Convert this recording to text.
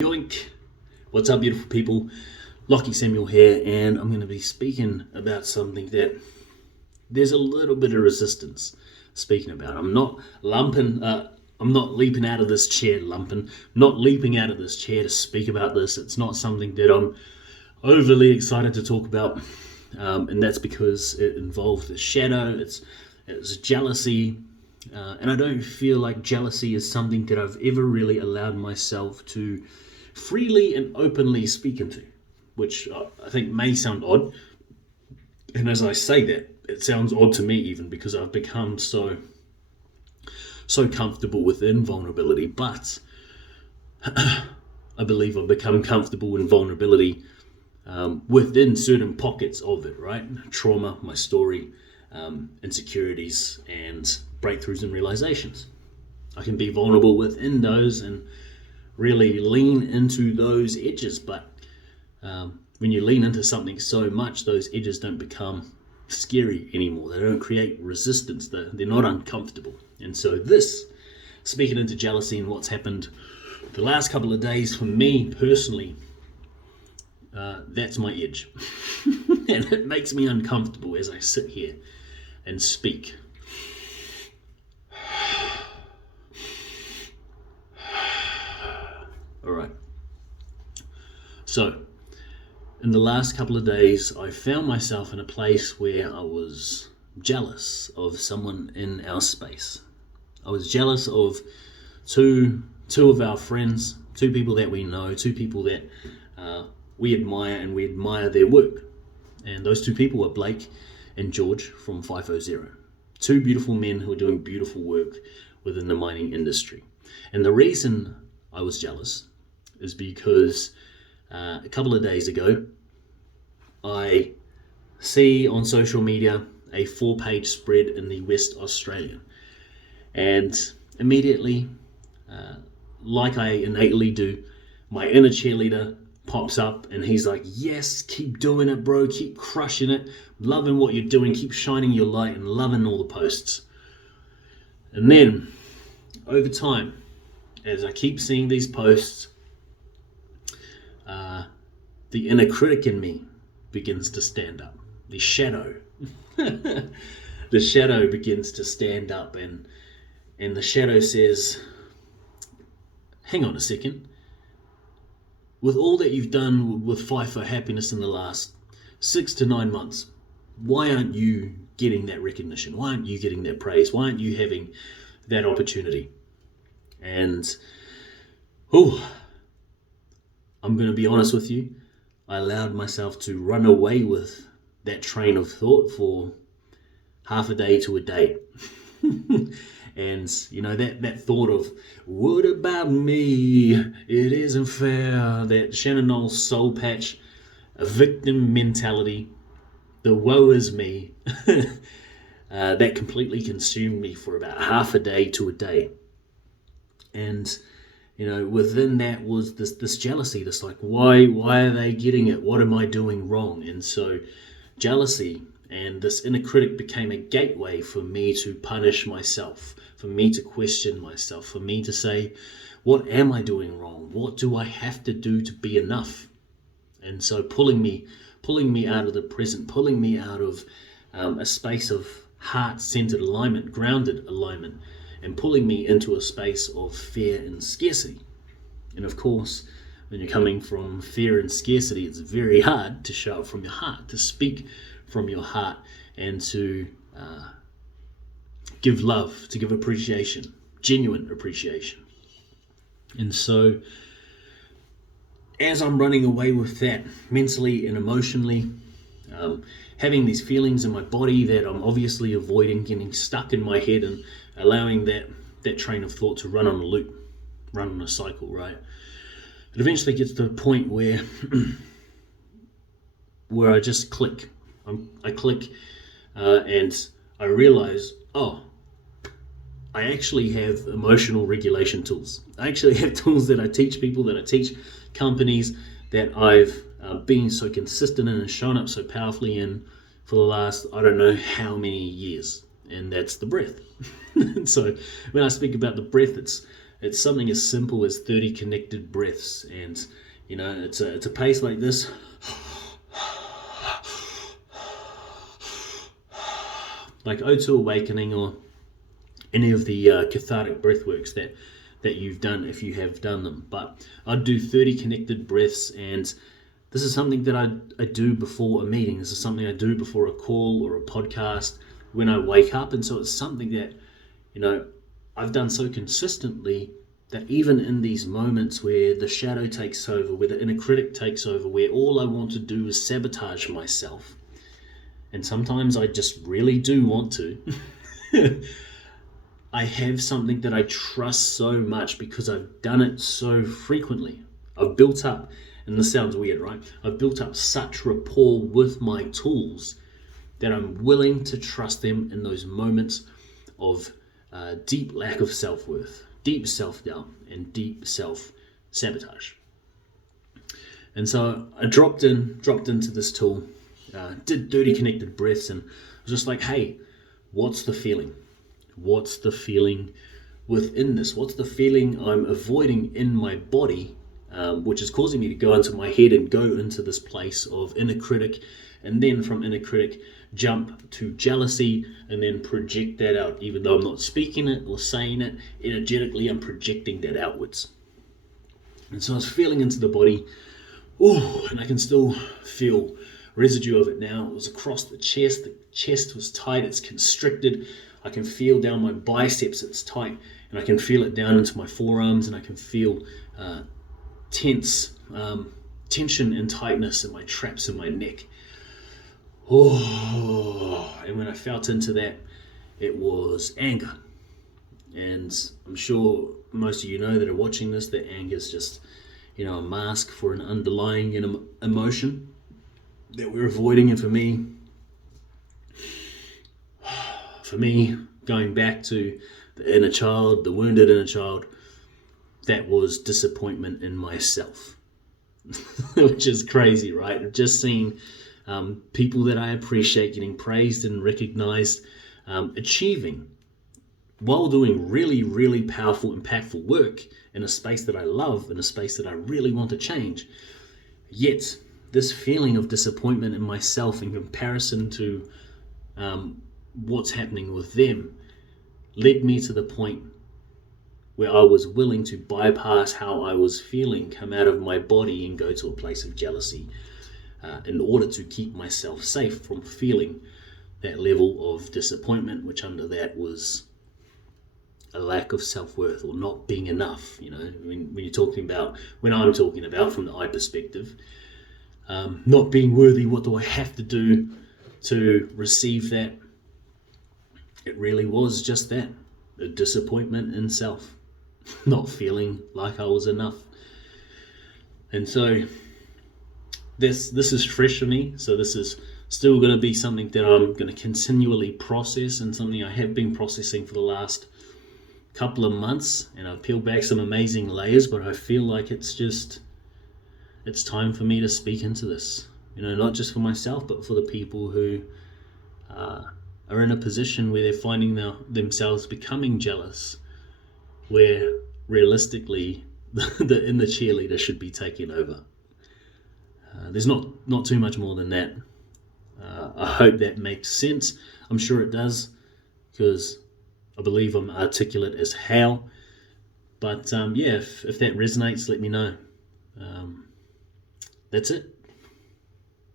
Yoink! What's up, beautiful people? Lockie Samuel here, and I'm going to be speaking about something that there's a little bit of resistance speaking about. I'm not leaping out of this chair not leaping out of this chair to speak about this. It's not something that I'm overly excited to talk about, and that's because it involves the shadow. It's jealousy. And I don't feel like jealousy is something that I've ever really allowed myself to freely and openly speak into, which I think may sound odd. And as I say that, it sounds odd to me even because I've become so comfortable within vulnerability. But I believe I've become comfortable in vulnerability within certain pockets of it, right? Trauma, my story, insecurities, and breakthroughs and realizations. I can be vulnerable within those and really lean into those edges, but when you lean into something so much, those edges don't become scary anymore. They don't create resistance. They're not uncomfortable. And so speaking into jealousy and what's happened the last couple of days for me personally, that's my edge. And it makes me uncomfortable as I sit here and speak. All right. So, in the last couple of days, I found myself in a place where I was jealous of someone in our space. I was jealous of two of our friends, two people that we know, two people that we admire, and we admire their work. And those two people are Blake and George from 500. Two beautiful men who are doing beautiful work within the mining industry. And the reason I was jealous is because a couple of days ago, I see on social media a 4-page spread in the West Australian. And immediately, like I innately do, my inner cheerleader pops up and he's like, yes, keep doing it, bro, keep crushing it, loving what you're doing, keep shining your light and loving all the posts. And then, over time, as I keep seeing these posts, the inner critic in me begins to stand up. The shadow. The shadow begins to stand up, and the shadow says, hang on a second. With all that you've done with Fight for Happiness in the last 6 to 9 months, why aren't you getting that recognition? Why aren't you getting that praise? Why aren't you having that opportunity? And, I'm going to be honest with you. I allowed myself to run away with that train of thought for half a day to a day. And, that thought of, what about me? It isn't fair. That Shannon Knowles soul patch, a victim mentality, the woe is me, that completely consumed me for about half a day to a day. And, within that was this jealousy, this like, why are they getting it? What am I doing wrong? And so jealousy and this inner critic became a gateway for me to punish myself, for me to question myself, for me to say, what am I doing wrong? What do I have to do to be enough? And so pulling me out of the present, pulling me out of a space of heart-centered alignment, grounded alignment, and pulling me into a space of fear and scarcity. And of course, when you're coming from fear and scarcity, it's very hard to show up from your heart, to speak from your heart, and to give love, to give appreciation, genuine appreciation. And so, as I'm running away with that mentally and emotionally, having these feelings in my body that I'm obviously avoiding, getting stuck in my head and allowing that train of thought to run on a loop, run on a cycle, right? It eventually gets to a point where I just click. I click and I realize, I actually have emotional regulation tools. I actually have tools that I teach people, that I teach companies, that I've been so consistent in and shown up so powerfully in for the last, I don't know how many years. And that's the breath. So when I speak about the breath, it's It's something as simple as 30 connected breaths, and it's a pace like this. Like O2 Awakening or any of the cathartic breathworks that you've done, if you have done them. But I'd do 30 connected breaths, and this is something that I do before a meeting. This is something I do before a call or a podcast when I wake up. And so it's something that, I've done so consistently that even in these moments where the shadow takes over, where the inner critic takes over, where all I want to do is sabotage myself, and sometimes I just really do want to, I have something that I trust so much because I've done it so frequently. I've built up, and this sounds weird, right? I've built up such rapport with my tools that I'm willing to trust them in those moments of deep lack of self-worth, deep self-doubt, and deep self-sabotage. And so I dropped into this tool, did 30 connected breaths, and was just like, hey, what's the feeling? What's the feeling within this? What's the feeling I'm avoiding in my body, which is causing me to go into my head and go into this place of inner critic, and then from inner critic jump to jealousy, and then project that out. Even though I'm not speaking it or saying it, energetically I'm projecting that outwards. And so I was feeling into the body, and I can still feel residue of it now. It was across the chest was tight, it's constricted. I can feel down my biceps, it's tight, and I can feel it down into my forearms, and I can feel tension and tightness in my traps in my neck. And when I felt into that, it was anger. And I'm sure most of you know that are watching this, that anger is just, a mask for an underlying emotion that we're avoiding. And for me, going back to the inner child, the wounded inner child, that was disappointment in myself, which is crazy, right? I've just seen people that I appreciate getting praised and recognized, achieving while doing really, really powerful, impactful work in a space that I love, in a space that I really want to change. Yet this feeling of disappointment in myself in comparison to what's happening with them led me to the point where I was willing to bypass how I was feeling, come out of my body and go to a place of jealousy in order to keep myself safe from feeling that level of disappointment, which under that was a lack of self-worth or not being enough. When I'm talking about from the I perspective, not being worthy, what do I have to do to receive that? It really was just that, a disappointment in self, not feeling like I was enough. And so this is fresh for me, so this is still going to be something that I'm going to continually process, and something I have been processing for the last couple of months, and I've peeled back some amazing layers, but I feel like it's time for me to speak into this, not just for myself, but for the people who are in a position where they're finding themselves becoming jealous, where realistically the inner cheerleader should be taking over. There's not too much more than that. I hope that makes sense. I'm sure it does, because I believe I'm articulate as hell. But if that resonates, let me know. That's it.